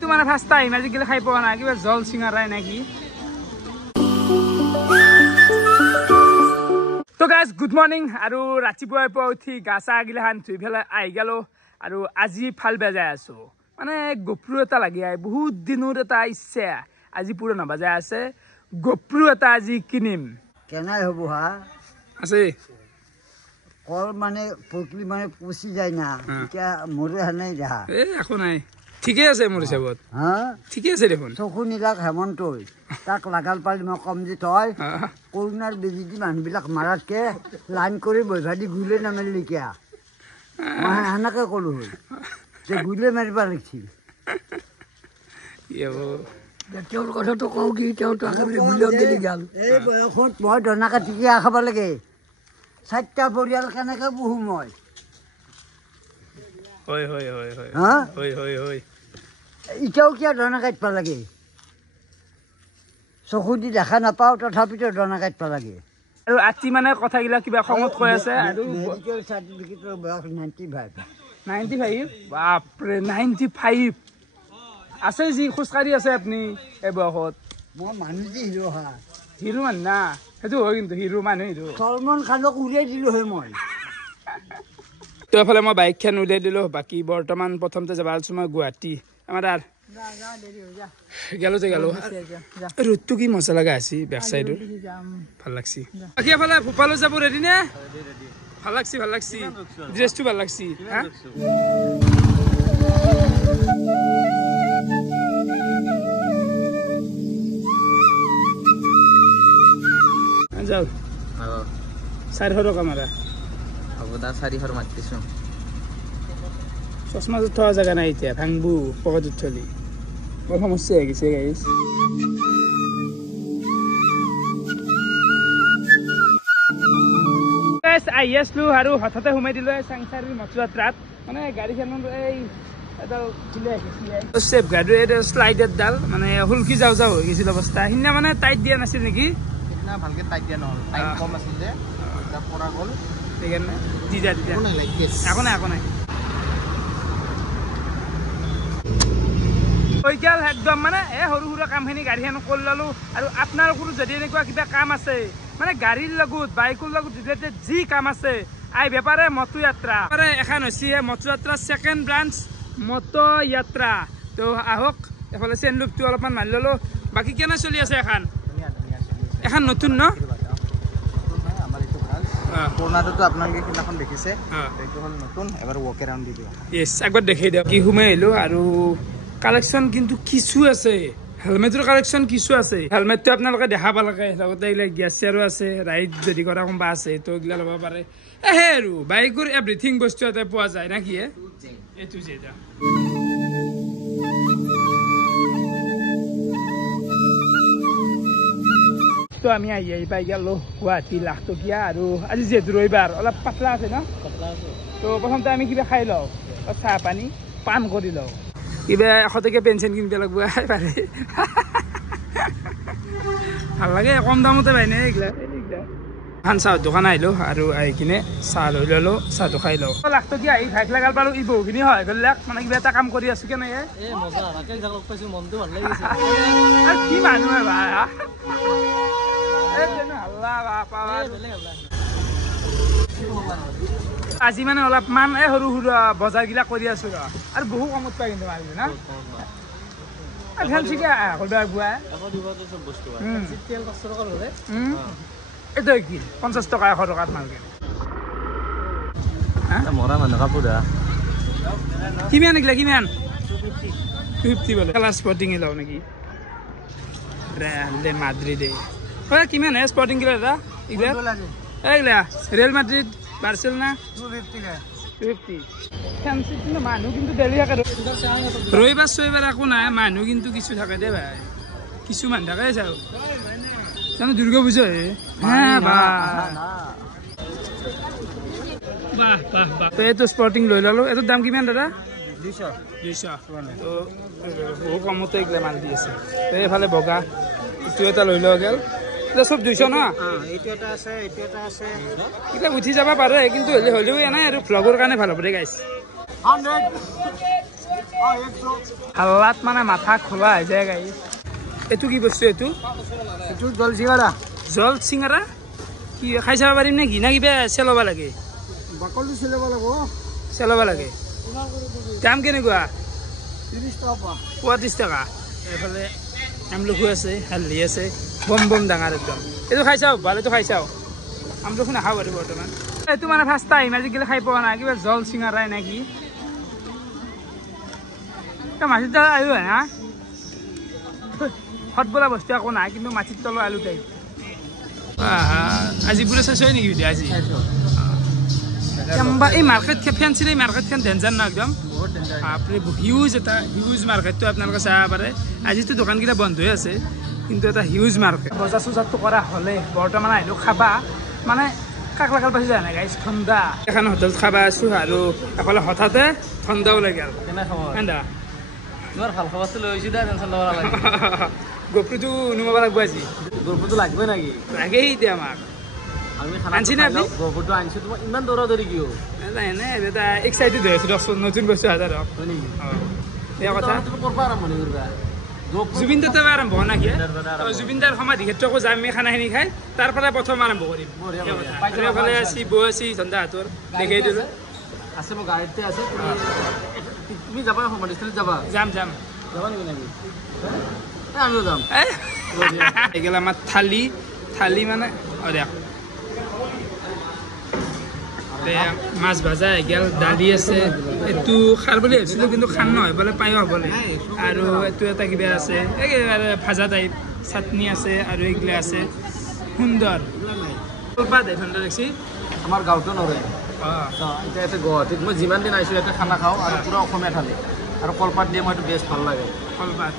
তো মানে first time আজি গেলে খাই পাওয়া না কিবা জল সিঙ্গারাই নাকি তো গাইজ গুড মর্নিং আৰু ৰাতিপুৱাৰ পৰা উঠি গা চা গিলাখান ধুই পেলাই আহি গেলো আৰু আজি ফাল বেজাই আছো মানে গোপ্ৰু এটা লাগি আহে বহুত দিনৰ এটা ইচ্ছা আজি পুৰা নবাজাই আছে গোপ্ৰু এটা আজি কিনিম কেনাই হব হা আছে কল মানে পকলি মানে পচি যায় না এতিয়া মরে হানে যা এ এখন নাই ঠিকে আছে মোৰ হিচাপত হা ঠিকে আছে দেখোন চকু নীলাক হেমন্তই তাক লাগাল পালি মই কম যে তই কৰোণাৰ বেজি দি মানুহবিলাক মাৰাতকে লাইন কৰি বৈভাদি গুলে নামেলি কিয়া মই হানাকে কলো হ'ল যে গুলে মাৰিব লাগিছিল তেওঁৰ কথাটো কওঁ কি তেওঁ একেবাৰে গুলিও গেলি গেল এই বয়সত মই ধনা কাটিকে খাব লাগে 4টা পৰিয়াল কেনেকে বহু মই হয় হয় হয় হয় হা হয় হয় হয় ইটাও কিয় ধনা কাটিব লাগে চকু দি দেখা নাপাওঁ তথাপিতো ধনা কাটিব লাগে আৰু আতি মানে কথাগিলা কিবা খঙত কৈ আছে আৰু মেডিকেল চাৰ্টিফিকেটৰ বয়স 95 95 বাপৰে 95 আছে যি খোজকাঢ়ি আছে আপুনি এই বয়সত মই মানুহ যে হিৰো হা হিৰো মানুহ না সেইটো হয় কিন্তু হিৰো মানুহ হিৰো চলমান খানক উলিয়াই দিলো হে মই তো এফালে মই বাইকখন উলিয়াই দিলো বাকী বৰ্তমান প্ৰথমতে যাব আছো মই গুৱাহাটী আমাৰ আৰু গেলো যে গেলো ৰ'দটো কি মজা লগা আছে বেক চাইডৰ ভাল লাগছি বাকী এফালে ভূপালো যাব ৰেডি নে ভাল লাগছি ড্ৰেছটো ভাল লাগছি হা যাও 400 টকা মাৰা হ'ব দা 400 মাতিছো চশমা থোৱা জাগা নাই এতিয়া ভাঙবো পকেটত থলি বৰ সমস্যা হৈ গৈছে গাইছ আহি আছিলো আৰু হঠাতে সোমাই দিলো চাংচাৰি মথুৰাত মানে গাড়ীখনৰ এই এটা ঢিলে আহিছিলে চেফ গাড়ীৰ এটা শ্লাইডাৰডাল মানে হুলকি যাওঁ হৈ গৈছিল অৱস্থা সিদিনা মানে টাইট দিয়া নাছিল নেকি না ভালকে টাইট দিয়া নহল টাইম কম আছিল যে এটা পৰা গল সেইকাৰণে দিদা একো নাই কৈকাল একদম মানে এই সৰু সৰু কামখিনি গাড়ীখন কৰি ল'লো আৰু আপোনালোকৰো যদি এনেকুৱা কিবা কাম আছে মানে গাড়ীৰ লগত বাইকৰ লগত ৰিলেটেড যি কাম আছে আই বেপাৰে মটো যাত্ৰা এখন হৈছে মটো যাত্ৰা ছেকেণ্ড ব্ৰাঞ্চ মটো যাত্ৰা তো আহক এফালে চেন লুপটো অলপমান মাৰি ল'লো বাকী কেনে চলি আছে এখন নতুন ন পুৰণাটো আপোনালোকে কিনাখন দেখিছে এইটো হ'ল নতুন এবাৰ ৱক এৰাউণ্ড দি দিওঁ ইয়েছ একবাৰ দেখাই দিয়ক কি সোমাই আহিলোঁ আৰু কালেকশ্যন কিন্তু কিছু আছে হেলমেটৰ কালেকশ্যন কিছু আছে হেলমেটটো আপোনালোকে দেখা পালাকে লগতে এইবিলাক গিয়াৰ চেয়াৰো আছে ৰাইড যদি কৰা কোনোবা আছে তো এইগিলা ল'ব পাৰে সেই আৰু বাইকৰ এভৰিথিং বস্তু এটা পোৱা যায় না কি এইটো যে তো আমি আহি পাই গেলো গুৱাহাটী লাখটকীয়া আৰু আজি যিহেতু ৰবিবাৰ অলপ পাতলা আছে ন তো প্ৰথমতে আমি কিবা খাই লওঁ চাহ পানী পান কৰি লওঁ কিবা 100 টকীয়া পেঞ্চন কিনিব লাগিব পাৰে ভাল লাগে কম দামতে পাই নে এইগিলা এখন চাহৰ দোকান আহিলোঁ আৰু আহি কিনে চাহ লৈ ল'লোঁ চাহটো খাই লওঁ লাখটকীয়া আহি ভাইক লগাল পালোঁ ই বহুখিনি হয় গ'লাক মানে কিবা এটা কাম কৰি আছোঁ কেনে আৰু কি মানুহ হয় ভাই আজি মানে অলপমান এই সৰু সৰু বজাৰগিলা কৰি আছো আৰু বহু কমত পাই কিন্তু মাৰিবি না এইটো কি 50 টকা 100 টকাত মালকে মৰা মানুহ কাপোৰ কিমান এইগিলা কিমান 250 বোলে কালাৰ স্পৰ্টিং লওঁ নেকি ৰেল মাদ্ৰিদে কিমান হে স্পৰ্টিং গিলা দাদা এইগিলা ৰিয়েল মাদ্ৰিদ বাৰ্চেলোনা 250 মানুহ কিন্তু ডেইলি থাকে ৰবিবাৰ চবিবাৰ একো নাই মানুহ কিন্তু কিছু থাকে দে ভাই কিছু মানুহ থাকে চাওঁ জানো দুৰ্গা পূজা হে এইটো স্পৰ্টিং লৈ ল'লো এইটোৰ দাম কিমান দাদা 200 তো বহু কমতে এইগিলা মাল দি আছে তো এইফালে বগা ইটো এটা লৈ লোৱা গেল সব 200 ন এইটো এটা আছে কিবা উঠি যাব পাৰে কিন্তু হ'লেও এনে আৰু ভ্লগৰ কাৰণে ভাল হ'ব দে গাইছ 100 হাল্লাত মানে মাথা খোলা হৈ যায় গাই এইটো কি বস্তু এইটো জল চিঙাৰা জল চিঙাৰা কি খাই চাব পাৰিম নেকি না কিবা চেলাব লাগে বাকলি চিলাব লাগিব চেলাব লাগে দাম কেনেকুৱা 30 টকা 35 টকা এইফালে আমলখু আছে হালধি আছে বম বম ডাঙৰ একদম এইটো খাই চাওঁ ভাল এইটো খাই চাওঁ আমলখু নাখাওঁ বাৰু বৰ্তমান এইটো মানে ফাৰ্ষ্ট টাইম আজিকালি খাই পোৱা নাই কিবা জল চিঙাৰাই নেকি মাটিৰ তলত আলু হয় না সৎ বোলা বস্তু একো নাই কিন্তু মাটিৰ তলৰ আলু টাইপ আজি বোলে চাইছোঁ নেকি ভিডিঅ' আজি এই মাৰ্কেটখন ফেঞ্চিৰ এই মাৰ্কেটখন ডেঞ্জাৰ ন একদম হিউজ এটা হিউজ মাৰ্কেটটো আপোনালোকে চাব পাৰে আজিতো দোকানকেইটা বন্ধ হৈ আছে কিন্তু এটা হিউজ মাৰ্কেট বজাৰ চজাৰটো কৰা হ'লে বৰ্তমান আহিলোঁ খাবা মানে কাক লাগাল পাইছে জানে গাইছ ঠাণ্ডা এখন হোটেলত খাবা আছোঁ আৰু এফালে হঠাতে ঠাণ্ডাও লাগে আৰু ঠাণ্ডা তোমাৰ ভাল খবৰটো লৈ আহিছোঁ দে টেনশ্যন ল'ব নালাগে গোপটোতো নুমাব লাগিব আজি গৰুটো লাগিবই নেকি লাগেই এতিয়া আমাক আমি আনছি না গৰুটো আনিছোঁ তোমাক ইমান দৌৰা-দৌৰি কিয় এনে এটা এক্সাইটেড হৈ আছোঁ দকচোন নতুন বস্তু হাজাৰ হওক হয় নেকি এই কথা তুমি ক'ৰ পৰা আৰম্ভণি কৰিবা জুবিনদাৰ পৰা আৰম্ভ হোৱা নাকি জুবিনদাৰ সমাধি ক্ষেত্ৰকো যাম আমি খানাখিনি খাই তাৰ পৰাই প্ৰথম আৰম্ভ কৰিম এইফালে আছি বৌ আছি জন্দা হাতৰ দেখাই দিলোঁ আছে মোৰ গাড়ীতে আছে তুমি যাবা সমাধিস্থলীত যাবা যাম যাম যাবা নেকি নাকি আমিও যাম এইগেলা আমাৰ থালি থালি মানে দিয়ক মাছ ভাজা এগেল দালি আছে এইটো খাৰ বুলি ভাবিছিলোঁ কিন্তু খাৰ নহয় বোলে পায়ো হ'বলৈ আৰু এইটো এটা কিবা আছে ভাজা টাইপ চাটনি আছে আৰু এইগিলা আছে সুন্দৰ কলপাত সুন্দৰ দেখছি আমাৰ গাঁৱতো নৰে এতিয়া ইয়াতে গুৱাহাটীত মই যিমান দিন আহিছোঁ ইয়াতে খানা খাওঁ আৰু পূৰা অসমীয়া থালি আৰু কলপাত দিয়ে মই এইটো বেষ্ট ভাল লাগে কলপাত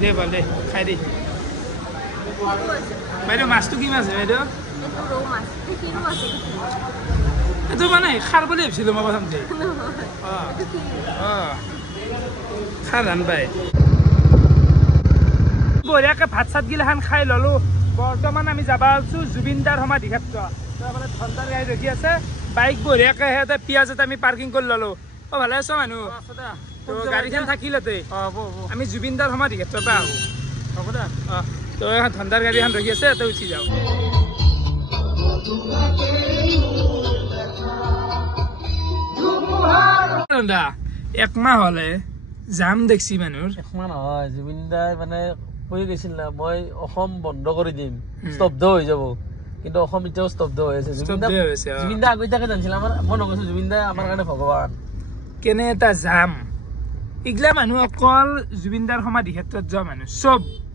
দে ভাল দে খাই দে বাইদেউ মাছটো কি মাছ বাইদেউ এইটো মানে খাৰ বুলি ভাবিছিলোঁ মই প্ৰথমতে খাৰ ধান পাই বঢ়িয়াকৈ ভাত চাত গিলাখান খাই ল'লোঁ বৰ্তমান আমি যাব আছোঁ জুবিনদাৰ সমাধি ক্ষেত্ৰ তাৰমানে ঘণ্টাৰ গাড়ী ৰখি আছে বাইক বঢ়িয়াকৈ সিহঁতে পিঁয়াজ এটা আমি পাৰ্কিং কৰি ল'লোঁ ভালে আছ মানুহ গাড়ীখন থাকিলতে আমি জুবিনদাৰ সমাধি ক্ষেত্ৰৰ পৰা আহোঁ হ'ব দে তো এখন ধন্দাৰ গাড়ীখন ৰখি আছে তাতে উঠি যাওঁ একমাহ হলে যাম দেখছি মানুহৰ একমাহ নহয় জুবিনদাই মানে কৈ গৈছিল না মই অসম বন্ধ কৰি দিম স্তব্ধ হৈ যাব কিন্তু অসম এতিয়াও স্তব্ধ হৈ আছে জুবিনদা আগতীয়াকে জানিছিল আমাৰ মই নগৈছো জুবিনদা আমাৰ কাৰণে ভগৱান কেনে এটা যাম এইগিলা মানুহ অকল জুবিনদাৰ সমাধি ক্ষেত্ৰত যোৱা মানুহ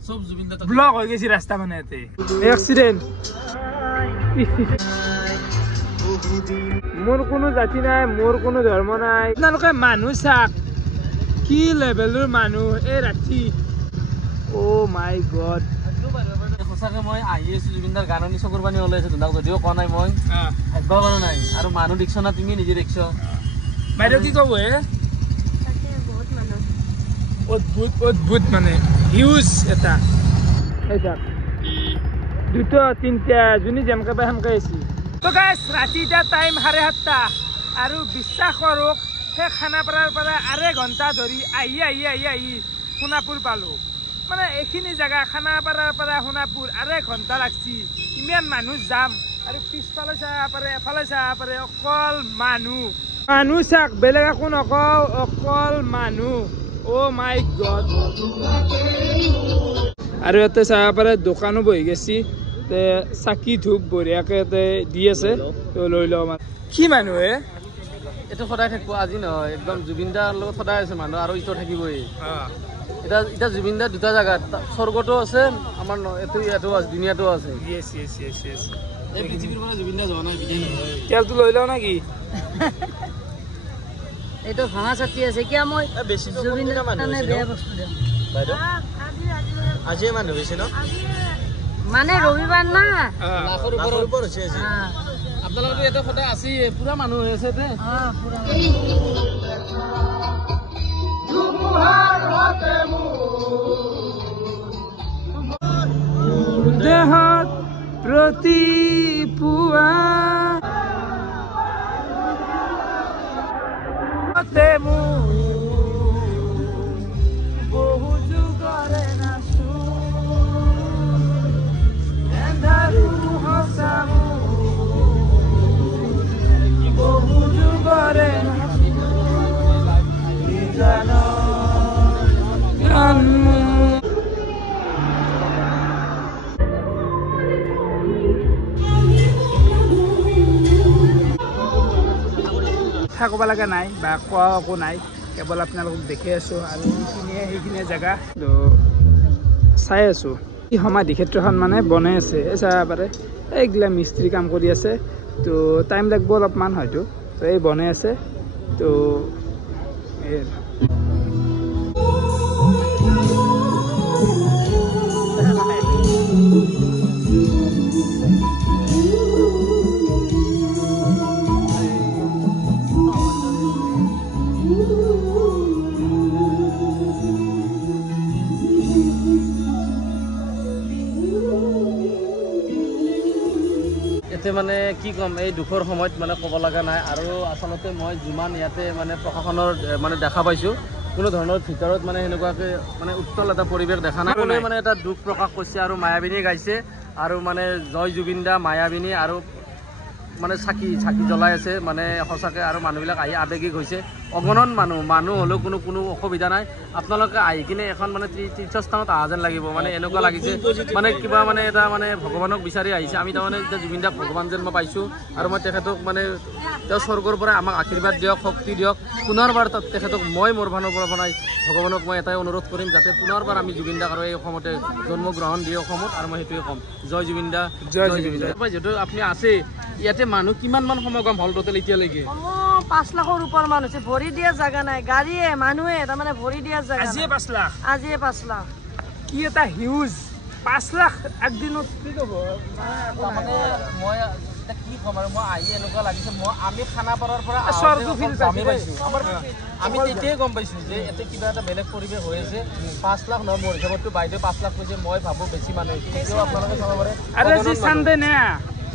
চব জুবিনদা ব্লক হৈ গৈছে ৰাস্তা মানে ইয়াতে এক্সিডেণ্ট মোৰ কোনো জাতি নাই মোৰ কোনো ধৰ্ম নাই আপোনালোকে মানুহ চাওক কি লেভেলৰ মানুহ এই ৰাতি অ' মাই গড সঁচাকে মই আহি আছো জুবিনদাৰ গান শুনি চকুৰ পানী ওলাই আছে তোমাক যদিও কোৱা নাই মই ভাবিব পৰা নাই আৰু মানুহ দেখিছ না তুমি নিজে দেখিছ বাইদেউ কি ক'ব অদ্ভুত অদ্ভুত মানে হিউজ এটা দুটা তিনিটা যোনে যেমকে পাই সেমকে আহিছে তো গাইছ ৰাতি এতিয়া টাইম 7:30 আৰু বিশ্বাস কৰক সেই খানাপাৰাৰ পৰা আঢ়ৈ ঘণ্টা ধৰি আহি সোণাপুৰ পালোঁ মানে এইখিনি জেগা খানাপাৰাৰ পৰা সোণাপুৰ আঢ়ৈ ঘণ্টা লাগছি ইমান মানুহ যাম আৰু পিছফালে চাব পাৰে এফালে চাব পাৰে অকল মানুহ চাওক বেলেগ একো নকওঁ অকল মানুহ অ' মাই গড আৰু ইয়াতে চাব পাৰে দোকানো বহি গেছি চাকি ধূপ বঢ়িয়াকে ইয়াতে দি আছে লৈ লওঁ মানে কি মানুহ এইটো সদায় থাকিব আজি নহয় একদম জুবিনদাৰ লগত সদায় আছে মানুহ আৰু ইটো থাকিবই এতিয়া জুবিনদাৰ দুটা জেগাত স্বৰ্গতো আছে আমাৰ ইয়াতো আছে দুনিয়াতো আছে এই পৃথিৱীৰ পৰা জুবিনদা যোৱা নাই তেলটো লৈ লওঁ নেকি এইটো ভাঙা চাতি আছে কিয় মই জুবিনদাৰ কাৰণে বেয়া বস্তু দিম বাইদেউ আজি মানুহ হৈছে ন মানে ৰবিবাৰ না লাখৰ ওপৰত হৈছে আজি আপোনালোকতো ইয়াতে সদায় আছে পুৰা মানুহ হৈ আছে দেহত প্ৰতি পুৱা কথা ক'ব লগা নাই বা কোৱা একো নাই, কেৱল আপোনালোকক দেখি আছোঁ আৰু সেইখিনিয়ে জেগা তো চাই আছোঁ। এই সমাধি ক্ষেত্ৰখন মানে বনাই আছে, এই চাব পাৰে এইগিলা মিস্ত্ৰী কাম কৰি আছে, তো টাইম লাগিব অলপমান হয়তো, তো এই বনাই আছে। তো এই মানে কি ক'ম, এই দুখৰ সময়ত মানে ক'ব লগা নাই। আৰু আচলতে মই যিমান ইয়াতে মানে প্ৰশাসনৰ মানে দেখা পাইছোঁ, কোনো ধৰণৰ ভিতৰত মানে সেনেকুৱাকৈ মানে উত্তল এটা পৰিৱেশ দেখা নাই। সকলোৱে মানে এটা দুখ প্ৰকাশ কৰিছে আৰু মায়াবিনী গাইছে আৰু মানে জয় জুবিন দা, মায়াবিনী আৰু মানে চাকি জ্বলাই আছে। মানে সঁচাকৈ আৰু মানুহবিলাক আহি আৱেগিক হৈছে, অগণন মানুহ হ'লেও কোনো অসুবিধা নাই। আপোনালোকে আহি কিনে এখন মানে তীৰ্থস্থানত অহা যেন লাগিব, মানে এনেকুৱা লাগিছে মানে কিবা মানে এটা মানে ভগৱানক বিচাৰি আহিছে। আমি তাৰমানে এতিয়া জুবিন দাক ভগৱান যেন মই পাইছোঁ আৰু মই তেখেতক মানে তেওঁ স্বৰ্গৰ পৰা আমাক আশীৰ্বাদ দিয়ক, শক্তি দিয়ক। পুনৰবাৰ তেখেতক মই মোৰ ফালৰ পৰা বনাই ভগৱানক মই এটাই অনুৰোধ কৰিম, যাতে পুনৰবাৰ আমি জুবিন দাক আৰু এই অসমতে জন্মগ্ৰহণ দিয়ে অসমত, আৰু মই সেইটোৱে ক'ম, জয় জুবিন দা, জয় জুবিন দা। যিহেতু আপুনি আছে ইয়াতে, মানুহ কিমানমান সমাগম হ'ল টোটেল এতিয়ালৈকে? 5 লাখৰ ওপৰ মানুহ আছে, ভৰি দিয়া জাগা নাই, গাড়ীয়ে মানুহে তাৰমানে ভৰি দিয়া জাগা নাই। আজিয়ে 5 লাখ, আজিয়ে 5 লাখ, কি এটা হিউজ 5 লাখ একদিনত কি ক'ব মানে মই কি ক'ম আৰু, মই আহি এনেকুৱা লাগিছে আমি খানাপাৰাৰ পৰা আমি তেতিয়াই গম পাইছোঁ যে ইয়াতে কিবা এটা বেলেগ পৰিৱেশ হৈ আছে। 5 লাখ নহয়, মোৰ হিচাপততো বাইদেউ 5 লাখ কৈছে, মই ভাবোঁ বেছি মানুহ। কিন্তু আপোনালোকে চাব পাৰে আৰু আজি চানডে নে,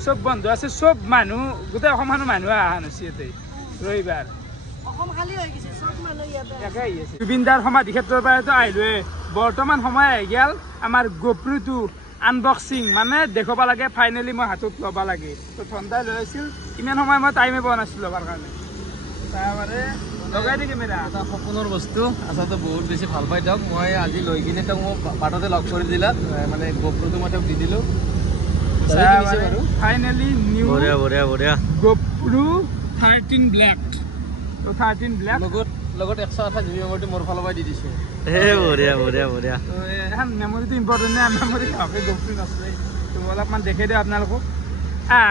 চব বন্ধ আছে, চব মানুহ গোটেই অসমৰ মানুহ অহা নাছিল ইয়াতে ৰবিবাৰ। জুবিন দাৰ সমাধি ক্ষেত্ৰৰ পৰাতো আহিলোৱে, বৰ্তমান সময় আহি গ'ল আমাৰ গোপ্ৰুটো আনবক্সিং মানে দেখুৱাব লাগে। ফাইনেলি মই হাতত ল'ব লাগে, তো ঠণ্ডাই লৈ আছিল, ইমান সময় মই টাইমে পোৱা নাছিলোঁ ল'বৰ কাৰণে। তাৰপৰা লগাই দি কেমেৰা এটা সপোনৰ বস্তু আচলতে বহুত বেছি ভাল পাই তেওঁক। মই আজি লৈ কিনে তেওঁক মোক বাটতে লগ কৰি দিলাক, মানে গোপ্ৰুটো মই তেওঁক দি দিলোঁ। ফাইনেলি নিউ গোপ্ৰু 13 ব্লেক, তো 13 ব্লেক লগত 128 GB মেমৰিটো মোৰ ফালৰ পৰা দি দিছোঁ। এখন মেমৰিটো ইম্পৰ্টেণ্ট নাই, মেমৰি ভালকে গোপ্ৰু নাছিলে, তো অলপমান দেখাই দিওঁ আপোনালোকক।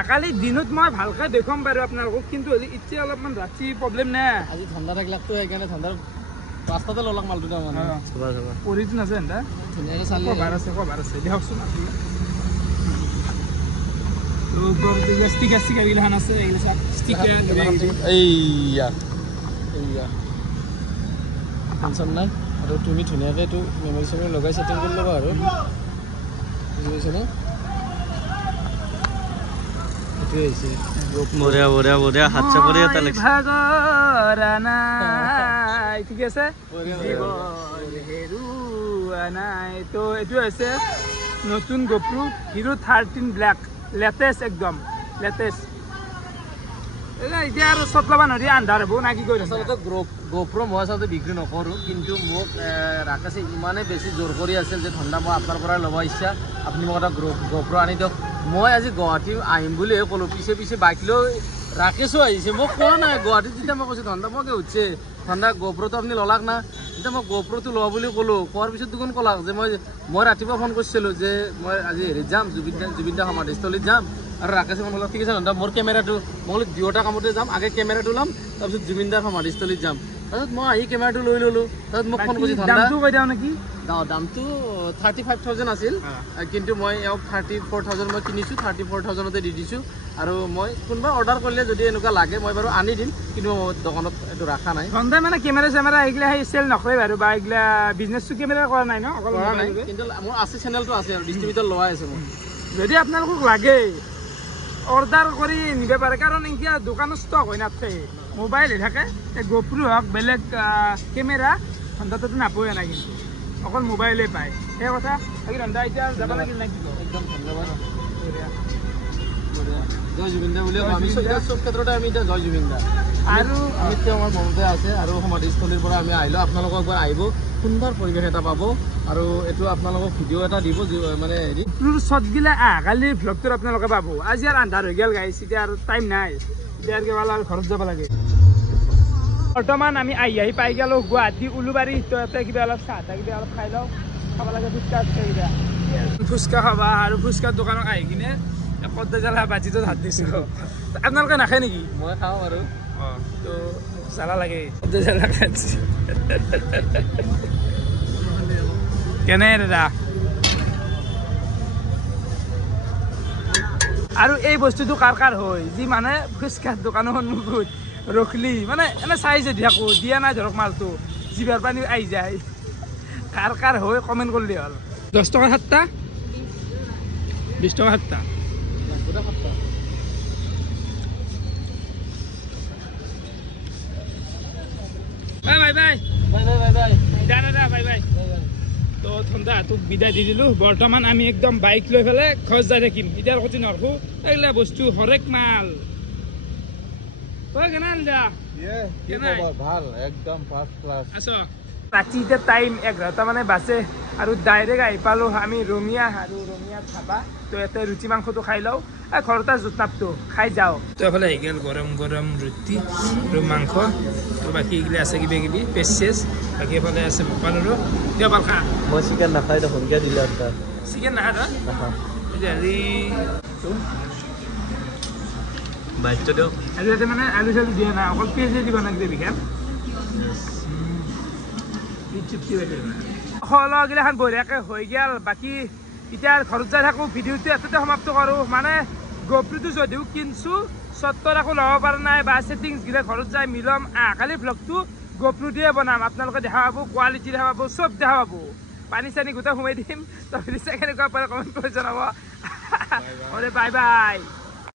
কালি দিনত মই ভালকৈ দেখুৱাম বাৰু আপোনালোকক, কিন্তু এতিয়া অলপমান ৰাতি প্ৰব্লেম নাই। আজি ঠাণ্ডা থাকিলাকতো সেইকাৰণে ঠাণ্ডাৰ ৰাস্তাতে ল'লাক মালটো তাৰমানে। পৰিটো নাযায় দা, ধুনীয়াকৈ চালি কভাৰ আছে দিয়কচোন আপুনি। ষ্টিকাৰ এইগিলাখন আছে, এইয়া টেনশ্যন নাই। আৰু তুমি ধুনীয়াকৈ এইটো মেমৰি চেমৰি লগাই ছেটিং কৰি ল'বা আৰু, বুজি পাইছানে? এইটোৱে হৈছে ঠিক আছে। তো এইটো হৈছে নতুন গোপ্ৰু হিৰো 13 ব্লেক, লেটেষ্ট, একদম লেটেষ্ট। এতিয়া আৰু চট ল'বা নোৱাৰি, আন্ধাৰ হ'ব না কি কৰি। আচলতে গোপ্ৰ মই আচলতে বিক্ৰী নকৰোঁ, কিন্তু মোক ৰাকেশে ইমানেই বেছি জোৰ কৰি আছিল যে ঠাণ্ডা মই আপোনাৰ পৰাই ল'ব ইচ্ছা, আপুনি মোক এটা গোপ্ৰ আনি দিয়ক। মই আজি গুৱাহাটী আহিম বুলিহে ক'লোঁ, পিছে বাইক লৈ ৰাকেশো আহিছে, মোক কোৱা নাই গুৱাহাটীত। যেতিয়া মই কৈছোঁ ঠাণ্ডা মই সুধিছে ঠাণ্ডা গোপ্ৰটো আপুনি ল'লাক না, এতিয়া মই গোপ্ৰটো লোৱা বুলি ক'লোঁ। কোৱাৰ পিছত দেখোন ক'লাক যে মই ৰাতিপুৱা ফোন কৰিছিলোঁ যে মই আজি হেৰিত যাম, জুবিন দা সমাধিস্থলীত যাম। আৰু ৰাকেশে মোক ঠিক আছে ঠাণ্ডা, মোৰ কেমেৰাটো মই বোলো দুয়োটা কামতে যাম, আগে কেমেৰাটো ল'ম, তাৰপিছত জুবিন দাৰ সমাধিস্থলীত যাম। তাৰপিছত মই আহি কেমেৰাটো লৈ ল'লোঁ। তাৰপিছত মোক ফোন কৰিছোঁ ঠাণ্ডা নেকি, দামটো 35,000 আছিল, কিন্তু মই এওঁক 34,000 মই কিনিছোঁ, 34,000তে দি দিছোঁ। আৰু মই কোনোবা অৰ্ডাৰ কৰিলে যদি এনেকুৱা লাগে মই বাৰু আনি দিম, কিন্তু দোকানত এইটো ৰখা নাই। মানে কেমেৰা চেমেৰা এইগিলা সেই চেল নকৰে বাৰু, বা এইগিলা বিজনেছটো কেমেৰা কৰা নাই ন? কৰা নাই, কিন্তু মোৰ আছে, চেনেলটো আছে আৰু ডিষ্ট্ৰিবিউটৰ লোৱাই আছে মোৰ। যদি আপোনালোকক লাগে অৰ্ডাৰ কৰি নিব পাৰে, কাৰণ এতিয়া দোকানত ষ্টক হৈ নাথাকে, মোবাইল হৈ থাকে। গোপ্ৰু হওক বেলেগ কেমেৰা ঠাণ্ডাটো নাপায় নাই, কিন্তু অকল মোবাইলে পায়, সেই কথা। ঠাণ্ডা এতিয়া যাব লাগিল নে কি? একদম ধন্যবাদ, জয় জুবিন দা বুলি আমি চব ক্ষেত্ৰতে আমি এতিয়া জয় জুবিন দা। আৰু আমিতো আমাৰ মনতে আছে, আৰু সমাধিস্থলীৰ পৰা আমি আহিলোঁ। আপোনালোকক একবাৰ আহিব, সুন্দৰ পৰিৱেশ এটা পাব, আৰু এইটো আপোনালোকক ভিডিঅ' এটা দিব, মানে হেৰি শ্বটগিলা কালিৰ ভ্লগটোত আপোনালোকে পাব। আজি আৰু আন্ধাৰ হৈ গ'ল গাইছ, এতিয়া আৰু টাইম নাই, এতিয়া আৰু কেৱল আৰু ঘৰত যাব লাগে। বৰ্তমান আমি আহি পাই গেলো গুৱাহাটী উলুবাৰী তো ইয়াতে কিবা অলপ চাহ কিবা অলপ খাই লওঁ খাব লাগে ফুচকা কিবা ফুচকা খাবা আৰু ফুচকাৰ দোকানত আহি কিনে কদ্দা জ্বালা বাজিটোত হাত দিছোঁ আপোনালোকে নাখায় নেকি মই খাওঁ আৰু তো জ্বালা লাগে কদ্দা জ্বালা খাইছে কেনে দাদা আৰু এই বস্তুটো কাৰ হয় যি মানে ফুচকাৰ দোকানৰ সন্মুখত ৰখলি মানে এনে চাই যে থাকো দিয়া নাই ধৰক মালটো জিভাৰ পানী আহি যায় কাৰ হয় কমেণ্ট কৰিলে হ'ল 10 টকা 7টা 20 টকা 7টা বাই বাই দাদা বাই বাই তো ঠাণ্ডা তোক বিদায় দি দিলোঁ বৰ্তমান আমি একদম বাইক লৈ পেলাই ঘৰ যাই থাকিম এতিয়া কতি নৰখো এইগিলা বস্তু হৰেক মাল ৰাতি এতিয়া টাইম 11টা মানে বাজে আৰু ডাইৰেক্ট আহি পালোঁ আমি ৰঙিয়া আৰু ৰঙিয়া খাবা তো ইয়াতে ৰুটি মাংসটো খাই লওঁ ঘৰতে জোত নাপটো খাই যাওঁ তো এইফালে আহি গ'ল গৰম গৰম ৰুটি আৰু মাংস তো বাকী এইগিলা আছে কিবা কিবি পেচেছ বাকী এইফালে আছে পালোঁ দিয়া পাল খা মই চিকেন নাখাই দেখোন কিয় দিলে চিকেন নাখা হেৰি বাইকটো দিয়ক আৰু ইয়াতে মানে আলু চালু দিয়া নাই অকল পেজে দিব নালাগে বিশেষ খোৱাগিলাখান বঢ়িয়াকৈ হৈ গ'ল বাকী এতিয়া ঘৰত যাই থাকোঁ ভিডিঅ'টো এটাতে সমাপ্ত কৰোঁ মানে গোপ্ৰটো যদিও কিনছোঁ চত্বৰ একো ল'ব পৰা নাই বা ছেটিংছগিলা ঘৰত যাই মিলম কালি ভ্লগটো গোপ্ৰ দিয়ে বনাম আপোনালোকে দেখা পাব কোৱালিটি দেখা পাব চব দেখা পাব পানী চানী গোটেই সোমাই দিম তো কেনেকুৱা পাৰে কমেণ্ট কৰি জনাব বাই বাই